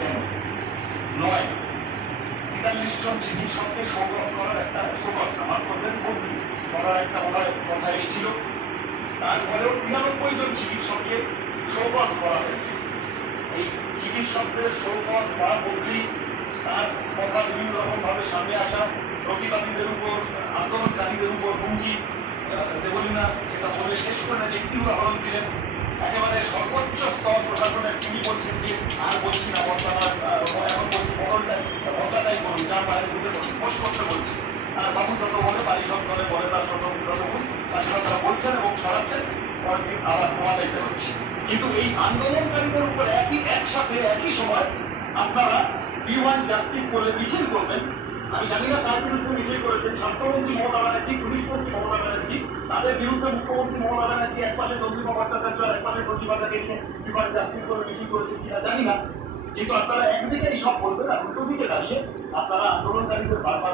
কেন নয়, ৪৩ জন চিকিৎসককে সৌগত করার একটা শোকজ আমার করবেন করার একটা কথা এসেছিল। তারপরেও ৯৩ জন চিকিৎসককে শৌকত করা হয়েছে। এই চিকিৎসকদের শৌকত বা বদলি, তার কথা বিভিন্ন রকম ভাবে সামনে আসা, প্রতিবাদীদের উপর, আন্দোলনকারীদের উপর হুমকি, দেবলীনা সেটা বলে শেষ করে না, একটি উদাহরণ দিলেন। একেবারে সর্বোচ্চ স্তর প্রশাসনের তিনি বলছেন যে আর বলছি না বর্তমান, এখন বলছি বদলটাই করুন, যার বাইরে বুঝে পোষ করতে বলছি। আর বাবু যত বলে বাড়ি সব দলে বলে তার যতগুণ তারা বলছেন এবং ছড়াচ্ছেন, পরের দিন আবার ক্ষমা চাইতে হচ্ছে। কিন্তু এই আন্দোলনকারীদের উপর একসাথে একই সময় আপনারা বিমান যাত্রী করে মিছিল করবেন। আমি জানি না তার বিরুদ্ধে মিছিল করেছেন স্বাস্থ্যমন্ত্রী মমতা ব্যানার্জি, পুলিশ মন্ত্রী মমতা ব্যানার্জি, তাদের বিরুদ্ধে মুখ্যমন্ত্রী মমতা ব্যানার্জি একপাশে চন্দ্রিমা ভট্টাচার্য আর একপাশে সচিবাজাকে নিয়ে বিমান যাত্রী করে মিছিল করেছেন কিনা জানি না। কিন্তু আপনারা একদিকে এই সব বলবেন আর উল্টো দিকে দাঁড়িয়ে আপনারা আন্দোলনকারীদের বারবার